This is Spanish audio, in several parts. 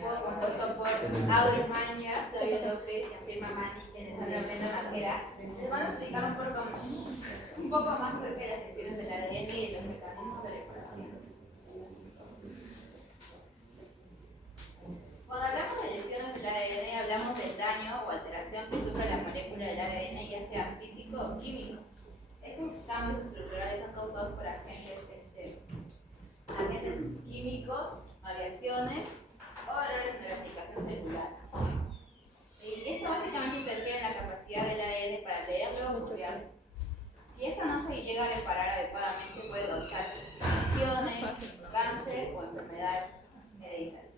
grupo compuesto por Audrey Maña, David López y Afirma Mani, quienes son la plena Najera, les van a explicar un poco más sobre las lesiones del ADN y los mecanismos de reparación. Cuando hablamos de lesiones del ADN, hablamos del daño o alteración que sufre la molécula del ADN, ya sea físico o químico. Estos cambios estructurales son causados por agentes químicos, radiaciones o errores en la replicación celular. Esto básicamente interfiere en la capacidad del ADN para leerlo o copiarlo. Si esto no se llega a reparar adecuadamente, puede causar lesiones, cáncer o enfermedades hereditarias.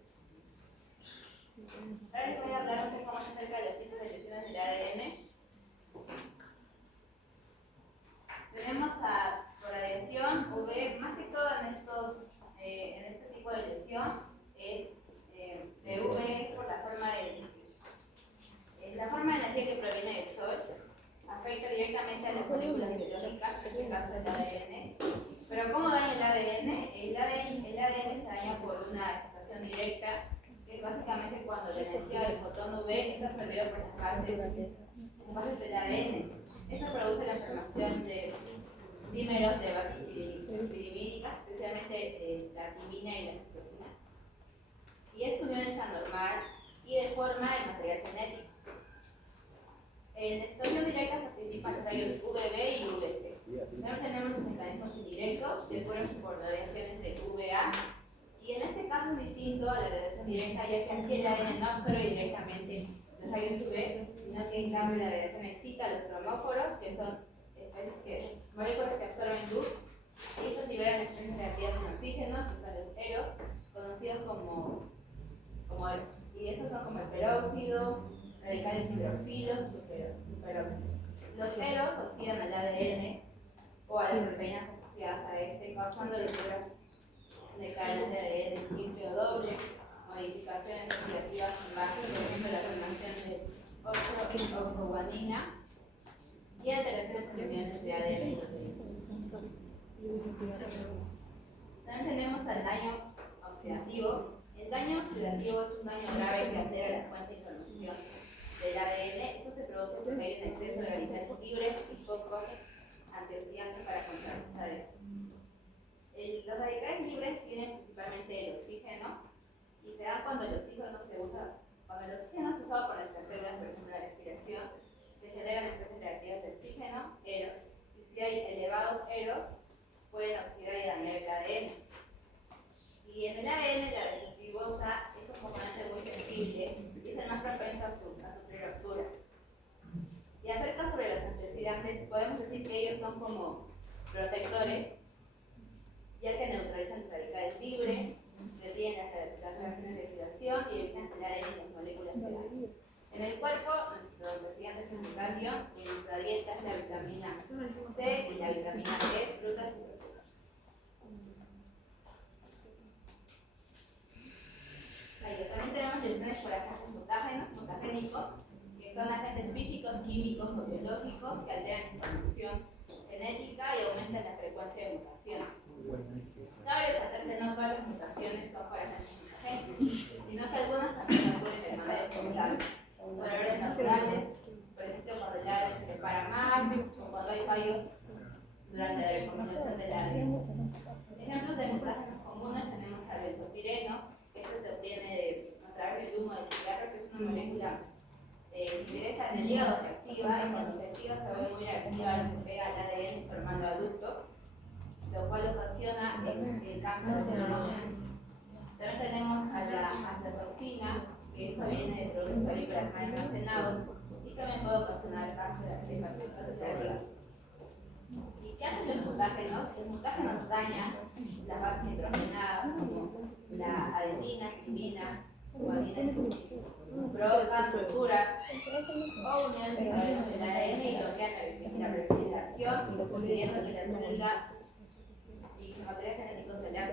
Ahora les voy a hablar un poco más acerca de los tipos de lesiones del ADN. Tenemos por radiación UV, más que todo en este tipo de lesión es de UV por la forma de energía que proviene del sol, afecta directamente a las moléculas biológicas, en este caso el ADN. Pero ¿cómo daña el ADN? El ADN se daña por una exposición directa, que es básicamente cuando la energía del fotón UV es absorbida por las bases del ADN. Eso produce la formación de dímeros de bases pirimídicas, especialmente la timina y la citosina. Y esta unión es anormal y deforma el material genético. En la exposición directa participan los rayos UVB y UVC. También tenemos los mecanismos indirectos que ocurren por radiaciones de UVA. Y en este caso es distinto a la radiación directa, ya que aquí el ADN no absorbe directamente los rayos UV, sino que en cambio la radiación excita a los cromóforos, que son moléculas que absorben luz, y estos liberan especies reactivas con oxígeno, que son los eros, conocidos como eros. Y estos son como el peróxido, radicales hidroxilos y superóxidos. Los eros oxidan al ADN o a las proteínas asociadas a este, causando rupturas de cadenas de ADN simple o doble, modificaciones oxidativas en base, por ejemplo, la formación de oxoguanina y alteraciones en uniones de ADN. También tenemos al daño oxidativo. El daño oxidativo es un daño grave que altera la fuente de información del ADN. Esto se produce porque hay un exceso de radicales libres y pocos antioxidantes para contrarrestar esto. Los radicales libres tienen principalmente el oxígeno y se dan cuando el oxígeno se usa. Cuando el oxígeno es usado por nuestras células, por ejemplo, la respiración, se generan especies reactivas de oxígeno, eros, y si hay elevados eros, pueden oxidar y dañar el ADN. Y en el ADN la desosribosa es un componente muy sensible y es el más propenso a sufrir ruptura. Y acerca sobre los antioxidantes, podemos decir que ellos son como protectores, ya que neutralizan los radicales libres, detienen las reacciones de oxidación y evitan que el ADN y las moléculas se dañen. En el cuerpo, nuestro antioxidante es el potasio y en nuestra dieta es la vitamina C y la vitamina E, frutas y verduras. También tenemos lesiones por agentes mutagénicos, que son agentes físicos, químicos o biológicos que alteran la información genética y aumentan la frecuencia de mutaciones. Cabe resaltar que no todas las mutaciones son por agentes mutagénicos, sino que algunas también ocurren de manera espontánea, por errores naturales, por ejemplo cuando el ADN se separa mal o cuando hay fallos durante la recombinación del ADN. Ejemplos de mutágenes comunes tenemos al benzopireno, que esto se obtiene a través del humo del cigarro, que es una molécula que ingresa en el hígado, se activa y cuando se activa se vuelve muy reactiva y se pega al ADN formando adductos, lo cual ocasiona el cáncer de neuronas. También tenemos a la aflatoxina, que eso viene de productos agrícolas mal almacenados y también puede ocasionar cáncer de hígado. ¿Y qué hacen los mutágenos? Los mutágenos dañan las bases nitrogenadas como la adenina, timina, guanina, provocan rupturas o uniones de cadenas del ADN y bloquean la replicación, impidiendo que las células y su material genético se lean.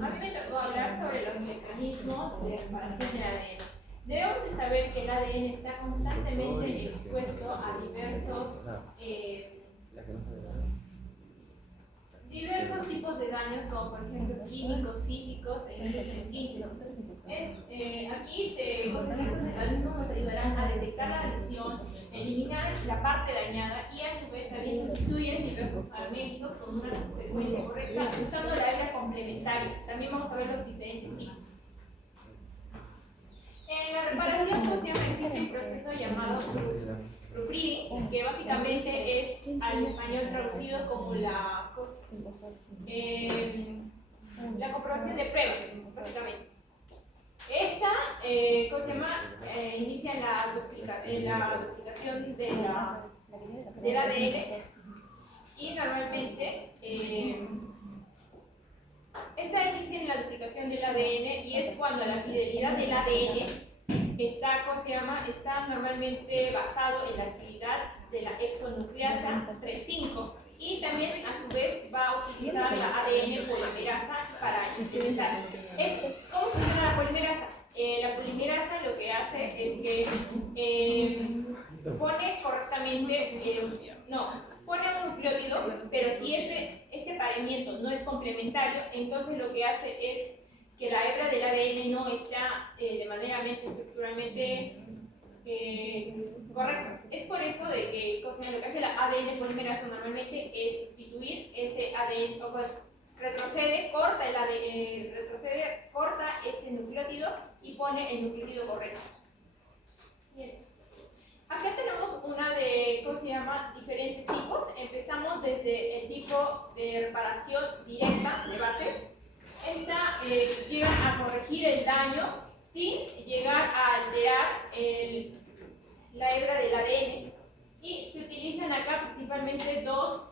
A mí me tocó hablar sobre los mecanismos de reparación del ADN. Debemos de saber que el ADN está constantemente expuesto a diversos tipos tipos de daños como por ejemplo químicos, físicos e incluso físicos. Aquí los mecanismos nos ayudarán a detectar la lesión, eliminar la parte dañada y a su vez también sustituyen diversos fragmentos con una secuencia correcta usando la hebra complementaria. También vamos a ver los diferentes tipos. En la reparación existe un proceso llamado proofreading, que básicamente es al español traducido como la comprobación de pruebas, básicamente. Esta, ¿cómo se llama? Inicia en la duplicación del ADN y normalmente esta inicia en la duplicación del ADN y es cuando la fidelidad del ADN está, ¿cómo se llama? Está normalmente basado en la actividad de la exonucleasa 3,5 y también a su vez va a utilizar la ADN polimerasa para implementar. ¿Cómo funciona la polimerasa? La polimerasa lo que hace es que pone correctamente, pone un nucleótido, pero si este paramiento no es complementario, entonces lo que hace es que la hebra del ADN no está de manera estructuralmente correcta. Es por eso de que lo que hace la ADN polimerasa normalmente es sustituir ese ADN, retrocede, corta ese nucleótido y pone el nucleótido correcto. Bien. Acá tenemos diferentes tipos. Empezamos desde el tipo de reparación directa de bases. Esta llega a corregir el daño sin llegar a alterar la hebra del ADN. Y se utilizan acá principalmente dos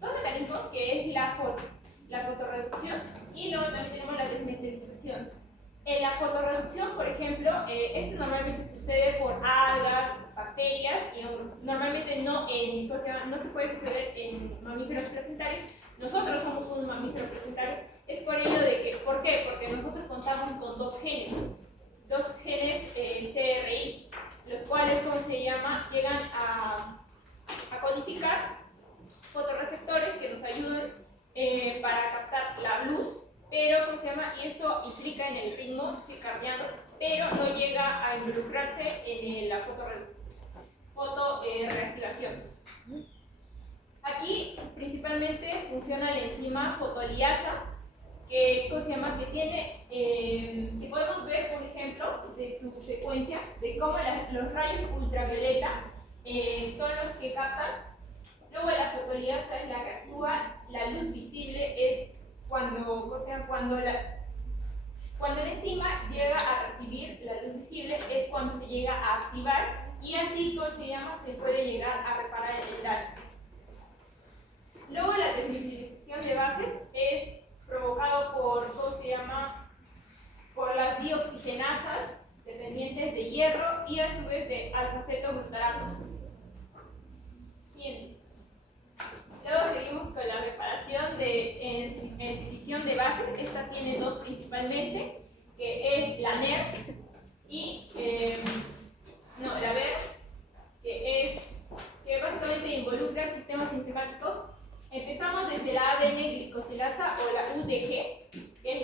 mecanismos, que es la fotorreducción y luego también tenemos la desmetalización. En la fotorreducción, por ejemplo, esto normalmente sucede por algas, bacterias y normalmente no se puede suceder en mamíferos placentarios. Nosotros somos un mamífero placentario. Es por ello ¿por qué? Porque nosotros contamos con dos genes CRI, los cuales, llegan a codificar fotorreceptores que nos ayudan para captar la luz, pero y esto implica en el ritmo circadiano, pero no llega a involucrarse en la fotoreactivación. Aquí principalmente funciona la enzima fotoliasa, que podemos ver un ejemplo de su secuencia, de cómo los rayos ultravioleta son los que captan. Luego la fotoliasa es la que actúa, la luz visible es cuando la enzima llega a recibir la luz visible, es cuando se llega a activar y así se puede llegar a reparar el daño. Luego la desmetilización de bases es provocado por las dioxigenasas dependientes de hierro y a su vez de alfa-cetoglutarato. Bien. Luego seguimos con la reparación de escisión de bases. Esta tiene dos principalmente, que es la NER y la BER, que básicamente involucra sistemas enzimáticos. Empezamos desde la ADN glicosilasa o la UDG, que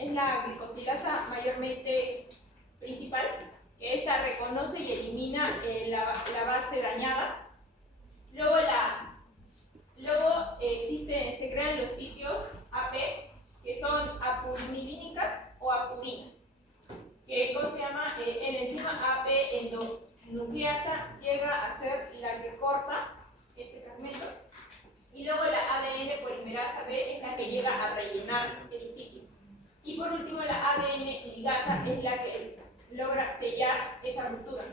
es la glicosilasa mayormente principal, que esta reconoce y elimina la base dañada. Luego se crean los sitios AP, que son apurinilínicas o apurinas, que el enzima AP endonucleasa llega a ser la que corta este fragmento. Y luego la ADN polimerasa B es la que llega a rellenar el sitio. Y por último la ADN ligasa es la que logra sellar esa ruptura.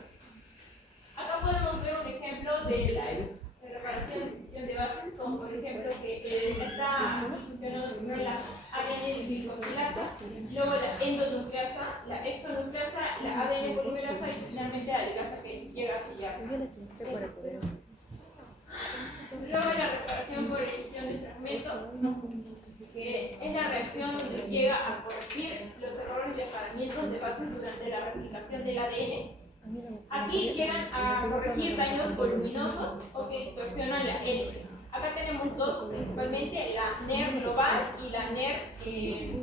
Acá podemos ver un ejemplo de la reparación de escisión de bases, como por ejemplo que está funcionando primero la ADN glicosilasa, luego la endonucleasa, la exonucleasa, la ADN polimerasa y finalmente la ligasa que llega a sellar. Luego la reparación por escisión de fragmento, que es la reacción que llega a corregir los errores de paramientos de bases durante la replicación del ADN. Aquí llegan a corregir daños voluminosos o que distorsionan la hélice. Acá tenemos dos, principalmente la NER global y la NER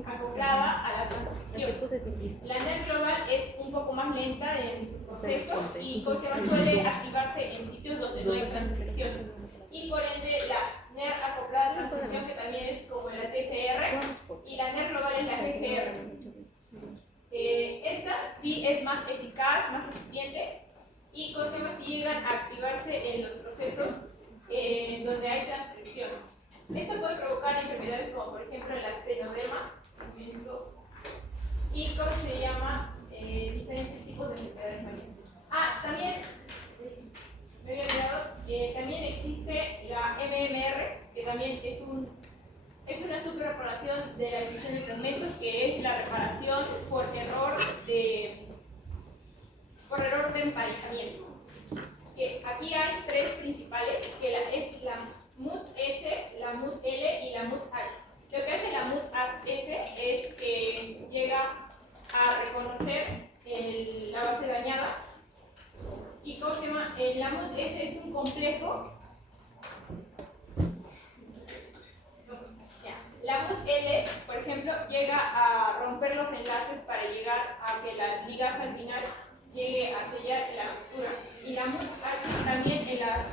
acoplada a la transcripción. La NER global es un poco más lenta en su proceso y suele activarse en sitios donde no hay transcripción. Y por ende la NER acoplada a transcripción, que también es como la TCR, y la NER global es la GGR. Esta sí es más eficaz, más eficiente, y si llegan a activarse en los procesos donde hay transcripción. Esto puede provocar enfermedades como por ejemplo la xenoderma y ¿cómo se llama? Diferentes tipos de enfermedades malignas. También me había olvidado, también existe la MMR, que también es una subreparación de la división de fragmentos, que es la reparación por error de emparejamiento. Aquí hay tres principales, que es la MUT-S, la MUT-L y la MUT-H. Lo que hace la MUT-S es que llega a reconocer la base dañada. ¿Y cómo se llama? La MUT-S es un complejo. La MUT-L, por ejemplo, llega a romper los enlaces para llegar a que la ligas al final llegue a sellar la ruptura. Y la MUT-H también en las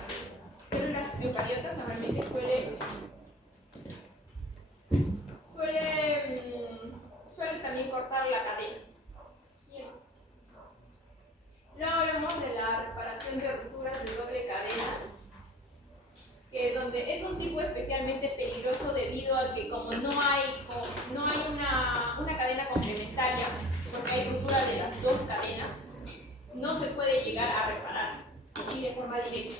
células eucariotas normalmente suele también cortar la cadena. Bien. Luego hablamos de la reparación de rupturas de doble cadena, que donde es un tipo especialmente peligroso debido a que como no hay una cadena complementaria, porque hay ruptura de las dos cadenas, no se puede llegar a reparar así de forma directa.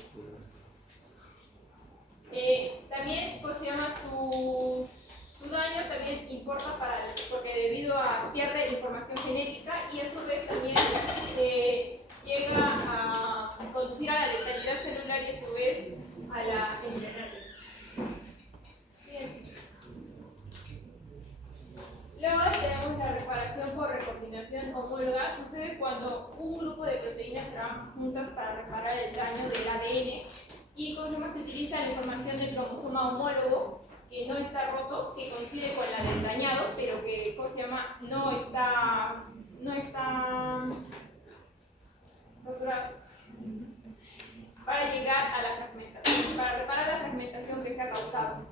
También, pues se llama su daño también importa porque debido a pierde información genética y a su vez también llega a conducir a la letalidad celular y a su vez a la enfermedad. Bien. Luego tenemos la reparación por recombinación homóloga. Sucede cuando un grupo de proteínas trabajan juntas para reparar el daño del ADN y con se utiliza la información del cromosoma homólogo que no está roto, que coincide con la del dañado, pero que no está roturado, para llegar a la fragmentación, para reparar la fragmentación que se ha causado.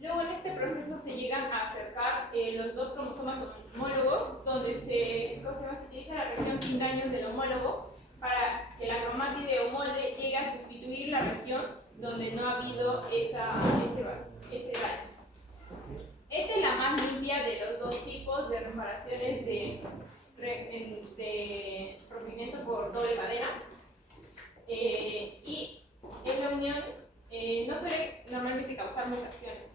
Luego en este proceso se llegan a acercar los dos cromosomas homólogos, donde se utiliza la región sin daños del homólogo para que la cromátide o molde llegue a sustituir la región donde no ha habido ese daño. Esta es la más limpia de los dos tipos de reparaciones de procedimiento por doble cadena. Y en la unión no suele normalmente causar mutaciones.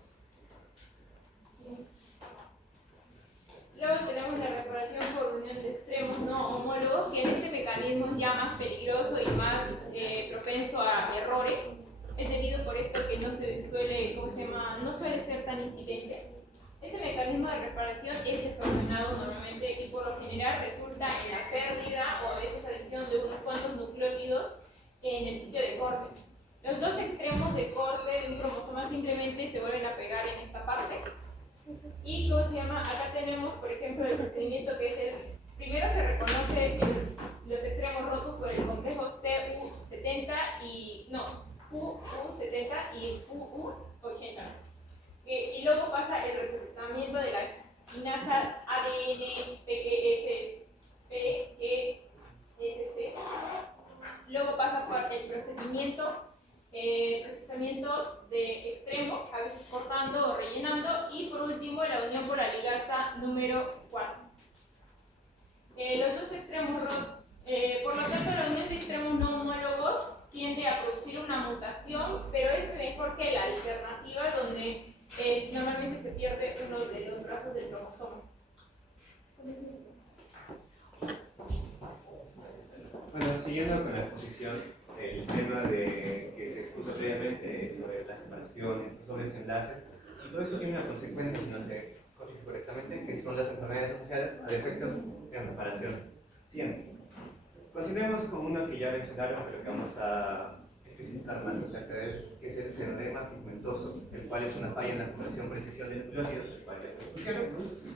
Luego tenemos la reparación por unión de extremos no homólogos, que en este mecanismo es ya más peligroso y más propenso a errores. Es debido por esto que no suele ser tan incidente. Este mecanismo de reparación es desordenado normalmente y por lo general resulta en la pérdida o a veces adición de unos cuantos nucleótidos en el sitio de corte. Los dos extremos de corte de un cromosoma simplemente se vuelven a pegar en esta parte. Y acá tenemos, por ejemplo, el procedimiento que es primero se reconoce los extremos rotos por el complejo CU70 y QU70 y QU80. Y luego pasa el reclutamiento de la quinasa ADN PGSC. Luego pasa por el procesamiento de extremos, a veces cortando o rellenando, y por último la unión por la ligasa número 4. Los dos extremos por lo tanto la unión de extremos no homólogos tiende a producir una mutación, pero es mejor que la alternativa donde normalmente se pierde uno de los brazos del cromosoma. Bueno, siguiendo con la exposición, el tema que se expuso previamente sobre las separaciones, sobre desenlaces, y todo esto tiene una consecuencia, si no se corrige correctamente, que son las enfermedades asociadas a defectos en reparación. Siempre. Consideremos como uno que ya mencionaron, pero que vamos a explicitar más acerca de él, que es el xeroderma pigmentoso, el cual es una falla en la conversión precisión de nucleótidos, el cual ya se pusieron,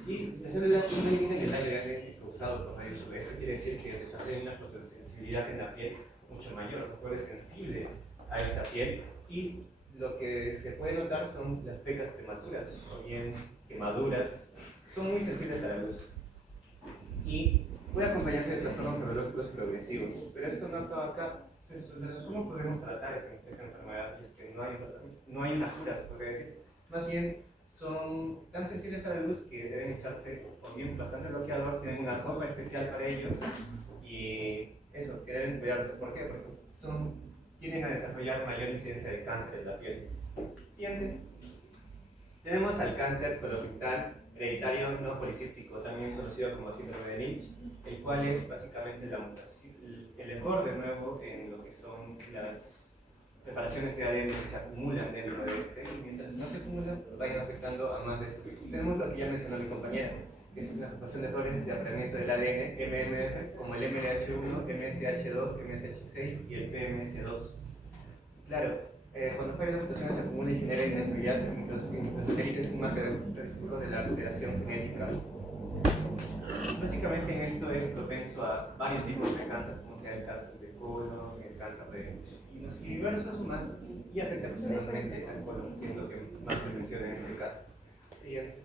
y las células no dividen el ADN causado por rayos UV. Esto quiere decir que desarrollan una fotosensibilidad en la piel mucho mayor, lo cual es sensible a esta piel, y lo que se puede notar son las pecas prematuras o bien quemaduras, son muy sensibles a la luz. Y puede acompañarse de trastornos neurológicos progresivos, pero esto no acaba acá. Entonces, ¿cómo podemos tratar esta enfermedad? Y es que no hay una cura, se podría decir. Más bien, son tan sensibles a la luz que deben echarse o bien bastante bloqueador, tienen una ropa especial para ellos, y eso, que deben cuidarse. ¿Por qué? Porque tienden a desarrollar mayor incidencia de cáncer en la piel. Siguiente. Tenemos al cáncer colorectal hereditario no policístico, también conocido como síndrome de Lynch, el cual es básicamente la mutación, el error de nuevo en lo que son las preparaciones de ADN que se acumulan dentro de este, y mientras no se acumulan, vayan afectando a más de esto. Tenemos lo que ya mencionó mi compañera, que es una agrupación de errores de aprendizaje del ADN, MMF, como el MLH1, MSH2, MSH6 y el PMS2. Claro, cuando falla la mutación se acumula y genera inestabilidad en los satélites, un marco de la alteración genética. Básicamente en esto es propenso a varios tipos de cáncer, como sea el cáncer de colon, el cáncer de intestinos y diversos más, y afecta principalmente al colon, que es lo que más se menciona en este caso. Siguiente.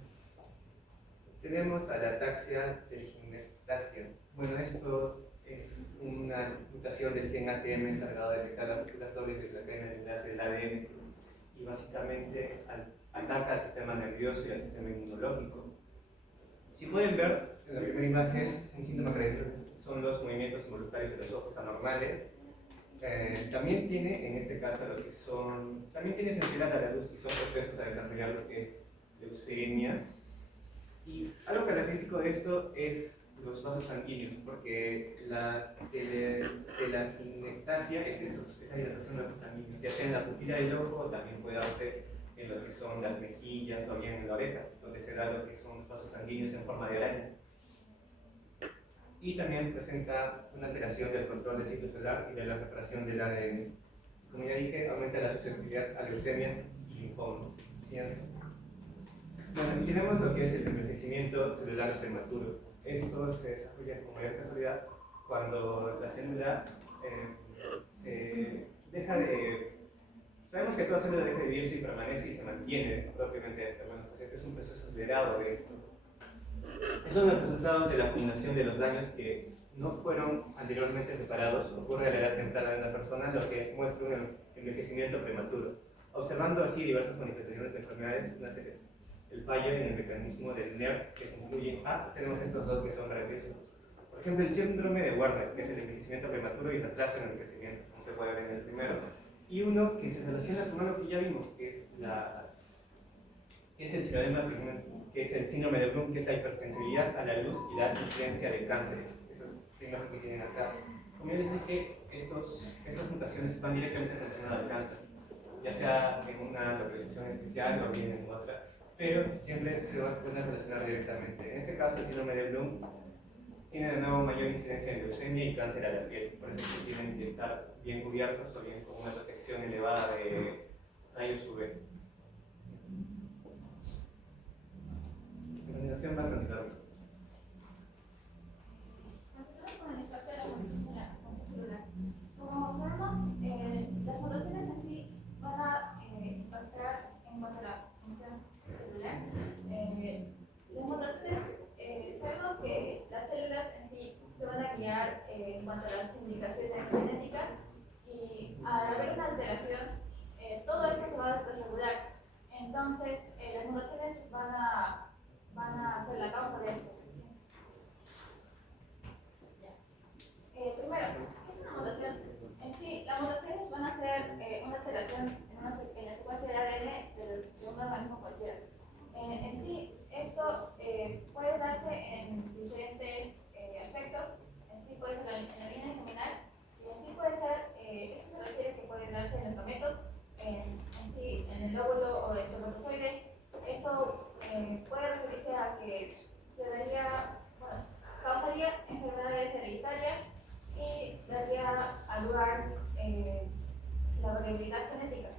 Tenemos a la ataxia telangiectasia. Bueno, esto es una mutación del gen ATM encargado de detectar las partículas dobles de la cadena de enlace del ADN, y básicamente ataca al sistema nervioso y al sistema inmunológico. Si pueden ver en la primera imagen, un síntoma característico son los movimientos involuntarios de los ojos anormales. También tiene, en este caso, también tiene sensibilidad a la luz y son propensos a desarrollar lo que es leucemia. Y algo característico de esto es los vasos sanguíneos, porque la telangiectasia es eso, es la dilatación de los vasos sanguíneos, ya sea en la pupila del ojo, o también puede darse en lo que son las mejillas o bien en la oreja, donde se da lo que son los vasos sanguíneos en forma de araña. Y también presenta una alteración del control del ciclo celular y de la reparación del ADN. Como ya dije, aumenta la susceptibilidad a leucemias y linfomas. Bueno, y tenemos lo que es el envejecimiento celular prematuro. Esto se desarrolla con mayor casualidad cuando la célula se deja de... Sabemos que toda célula deja de vivirse y permanece y se mantiene propiamente esta. Bueno, pues este es un proceso acelerado de esto. Esos son los resultados de la acumulación de los daños que no fueron anteriormente reparados. Ocurre a la edad temprana de una persona, lo que muestra un envejecimiento prematuro. Observando así diversas manifestaciones de enfermedades, una serie. El fallo en el mecanismo del NER que se incluye tenemos estos dos que son característicos. Por ejemplo, el síndrome de Werner, que es el envejecimiento prematuro y retraso en el envejecimiento, como se puede ver en el primero. Y uno que se relaciona con algo que ya vimos, que es el xeroderma pigmentoso, que es el síndrome de Bloom, que es la hipersensibilidad a la luz y la incidencia de cánceres. Eso es la imagen que tienen acá. Como ya les dije, estas mutaciones van directamente relacionadas al cáncer, ya sea en una localización especial o bien en otra, pero siempre se pueden relacionar directamente. En este caso, el síndrome de Bloom tiene de nuevo mayor incidencia en leucemia y cáncer a la piel, por eso es que tienen que estar bien cubiertos o bien con una protección elevada de rayos UV. La organización va a continuar. Continuamos con el impacto de la función celular. Como sabemos, las mutaciones en sí van a impactar en cuanto a la función celular. Las mutaciones, sabemos que las células en sí se van a guiar en cuanto a las indicaciones genéticas, y al haber una alteración, todo esto se va a desregular. Entonces, las mutaciones van a ser la causa de esto. Primero, ¿qué es una mutación? En sí, las mutaciones van a ser una alteración en la secuencia de ADN de un organismo cualquiera. En sí, esto puede darse en diferentes aspectos. En sí puede ser en la línea germinal, y en sí puede ser, eso se refiere que puede darse en los gametos, en sí, en el óvulo o el espermatozoide. Eso puede referirse a que causaría enfermedades hereditarias y daría a lugar la variabilidad genética.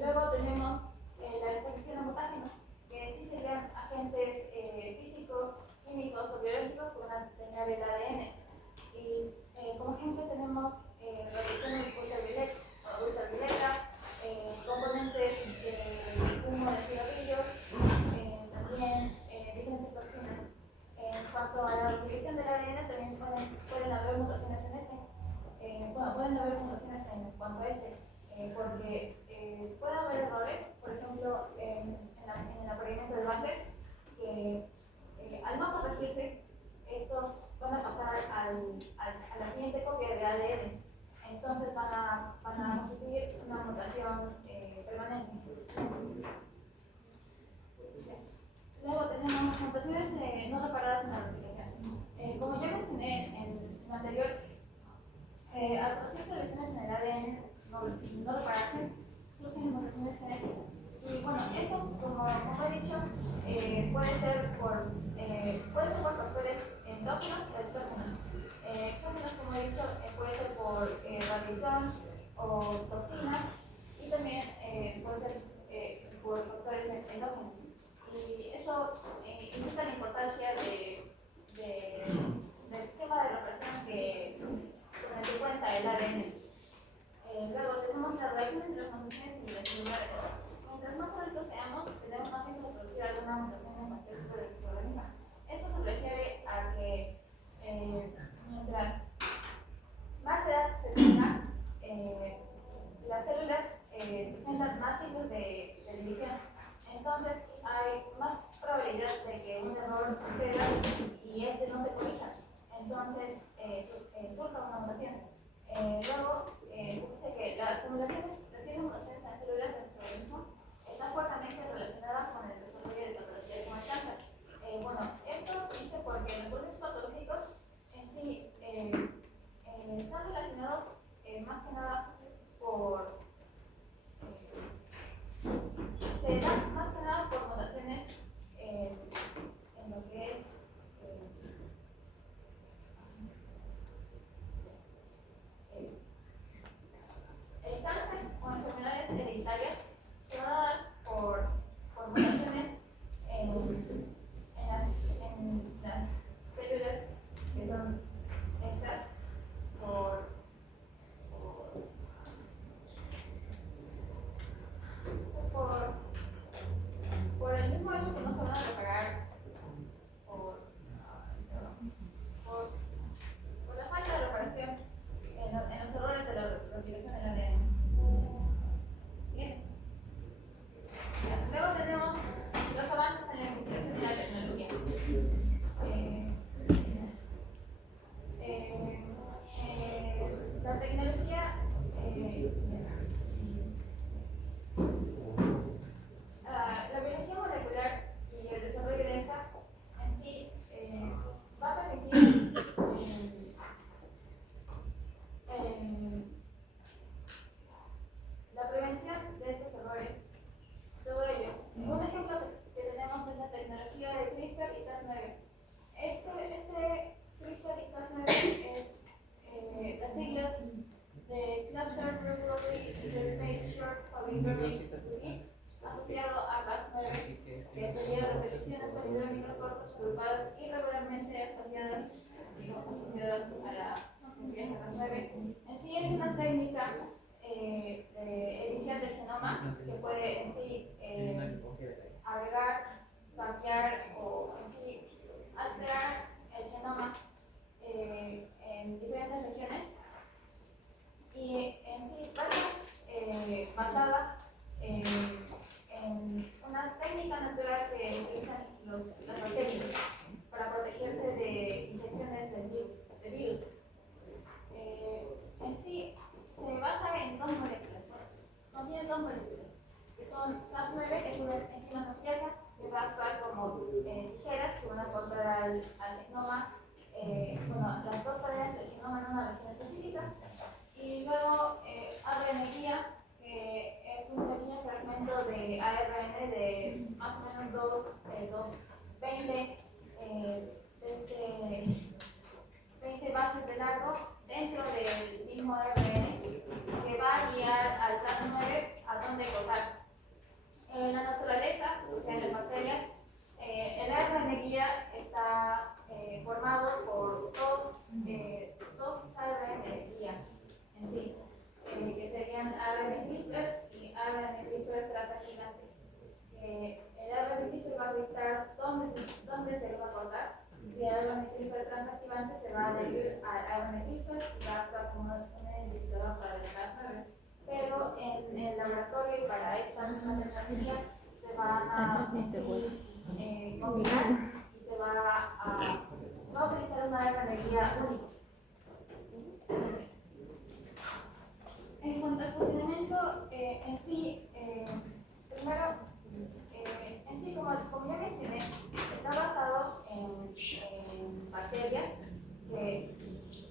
Luego tenemos la exposición a mutágenos, que sí serían agentes físicos, químicos o biológicos que van a dañar el ADN. Y como ejemplos tenemos radiación ultravioleta, componentes humo de cigarrillos, también diferentes toxinas. En cuanto a la utilización del ADN, también pueden haber mutaciones en este. Pueden haber mutaciones en cuanto a este, porque puede haber errores, por ejemplo, en el apareamiento de bases, que al no corregirse, estos van a pasar a la siguiente copia de ADN. Entonces van a constituir una mutación permanente. Luego tenemos mutaciones no reparadas en la replicación. Como ya mencioné en lo anterior, al producirse lesiones en el ADN y no repararse, surgen mutaciones genéticas. Y bueno, esto, como he dicho, puede ser por factores endógenos o exógenos. Exógenos, como he dicho, puede ser por radiación o toxinas, y también puede ser por factores endógenos. Y eso indica la importancia del sistema de reparación con el que cuenta el ADN. Luego tenemos la relación entre las mutaciones y las celulares. Mientras más adultos seamos, tenemos más riesgo de producir alguna mutación en cualquier célula de nuestro organismo. Esto se refiere a que mientras más edad se tenga, las células presentan más ciclos de división. Entonces hay más probabilidad de que un error suceda y este no se corrija. Entonces surja una mutación. Luego se dice que la acumulación de ciertas mutaciones en las células de nuestro organismo está fuertemente relacionada con el desarrollo de patologías como el cáncer. Esto se dice porque los procesos patológicos en sí están relacionados más que nada se dan más que nada por mutaciones en lo que es el cáncer o enfermedades hereditarias. Se van a dar por mutaciones en las células que son estas por el mismo hecho que no se van a reparar por la falta de reparación en los errores de la replicación del ADN. Siguiente. Luego tenemos los avances en la investigación y la tecnología. La tecnología la biología molecular y el desarrollo de esta en sí va a permitir la prevención de estos errores. Todo ello. Un ejemplo que tenemos es la tecnología de CRISPR y Cas9. Este CRISPR y Cas9 es las siglas de Cluster Regularly Interspaced Short Palindromic Repeats, asociado a Cas9, que sería repeticiones palindrómicas cortas agrupadas irregularmente asociadas a la nucleasa Cas9. En sí es una técnica de edición del genoma que puede en sí agregar, cambiar o en sí alterar el genoma en diferentes regiones, y en sí va a ser basada en una técnica natural que utilizan las bacterias para protegerse de infecciones de virus. En sí se basa en dos moléculas. Contiene dos moléculas, que son Cas9, que es una enzima nucleasa que va a actuar como tijeras que van a cortar al genoma, las dos cadenas del genoma en una región específica, y luego ARN guía, que es un pequeño fragmento de ARN de más o menos 20 bases de largo dentro del mismo ARN, que va CRISPR transactivante. El ARN CRISPR va a dictar dónde se va a cortar y el ARN CRISPR transactivante se va a adherir al ARN CRISPR y va a actuar como un identificador para el Cas9. Pero en el laboratorio y para esta misma tecnología se van a combinar y se va a utilizar una ARN guía único. En cuanto al funcionamiento en sí, primero, en sí, como ya mencioné, está basado en bacterias que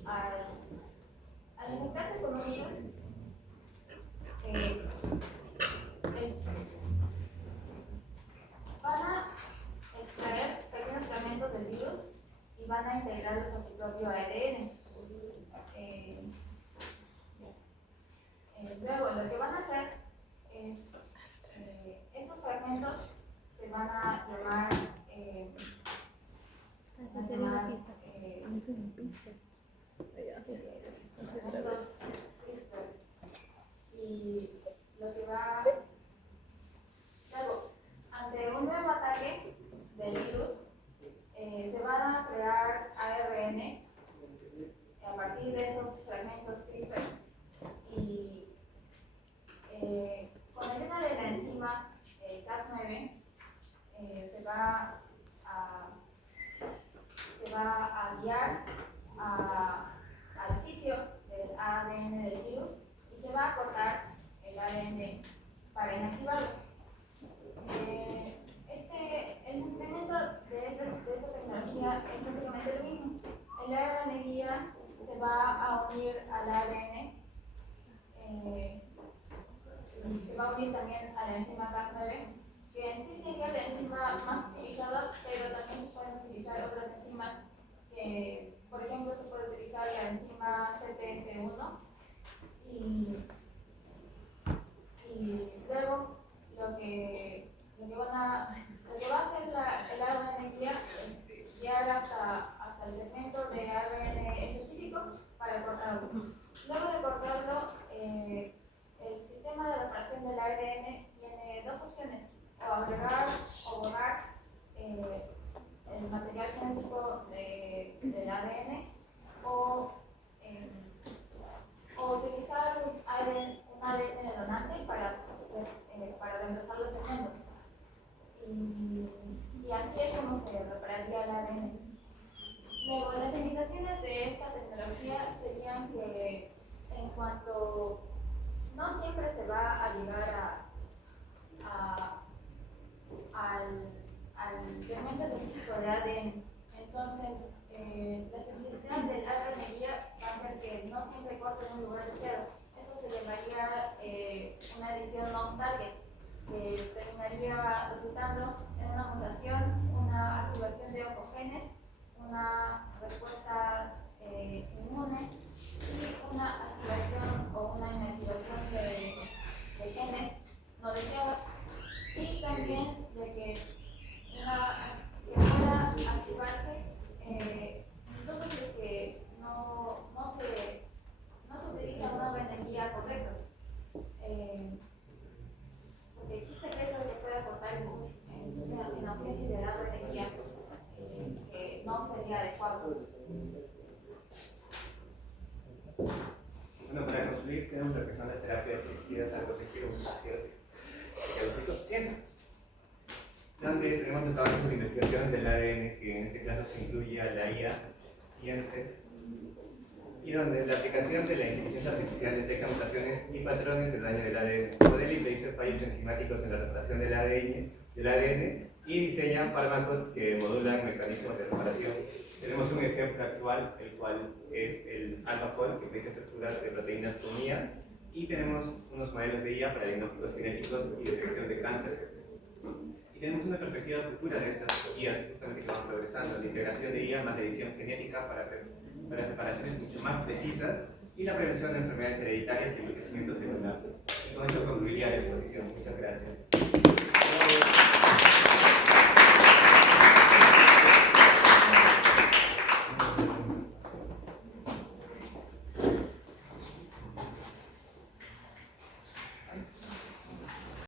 al infectarse con un virus, van a extraer pequeños fragmentos del virus y van a integrarlos a su propio ADN. Luego, lo que van a hacer es, estos fragmentos se van a llamar, fragmentos CRISPR. Y lo que va, luego, ante un nuevo ataque del virus, se van a crear ARN a partir de esos fragmentos CRISPR y con ayuda de la enzima Cas9 se va a guiar al sitio del ADN del virus y se va a cortar el ADN para inactivarlo. El funcionamiento de esta tecnología es básicamente lo mismo. El ARN guía se va a unir al ADN y se va a unir también a la enzima Cas9, que en sí sería la enzima más utilizada, pero también se pueden utilizar otras enzimas que, por ejemplo, se puede utilizar la enzima CTF1 y luego lo que va a hacer el ARN guía es guiar hasta el segmento de ARN específico para cortarlo. Luego de cortarlo, el sistema de reparación del ARN tiene dos opciones: o agregar o borrar el material genético del ADN o utilizar un ADN donante para reemplazar los segmentos. Y así es como se repararía el ADN. Luego, las limitaciones de esta tecnología serían que en cuanto no siempre se va a llegar al segmento específico de ADN. Entonces, la especificidad del ARN guía va a ser que no siempre corte en un lugar deseado. Eso se llamaría una edición off-target, que terminaría resultando en una mutación, una activación de oncogenes, una respuesta inmune y una activación o una inactivación de genes no deseados, y también de que pueda activarse incluso si es que no se utiliza una energía correcta, porque existe riesgo de que pueda cortar incluso en ausencia de la energía que no sería adecuado. Bueno, para concluir, tenemos lo que son las terapias asistidas al objetivo biológico, donde tenemos los avances de investigación del ADN, que en este caso se incluye a la IA siguiente, y donde la aplicación de la inteligencia artificial detecta mutaciones y patrones del daño del ADN, modela y predice fallos enzimáticos en la reparación del ADN y diseña fármacos que modulan mecanismos de reparación. Tenemos un ejemplo actual, el cual es el AlphaFold, que predice estructuras de proteínas con IA, y tenemos unos modelos de IA para diagnósticos genéticos y detección de cáncer. Y tenemos una perspectiva futura de estas IAs, justamente que van progresando, la integración de IA más de edición genética para preparaciones mucho más precisas y la prevención de enfermedades hereditarias y envejecimiento celular. Con eso concluiría la exposición. Muchas gracias.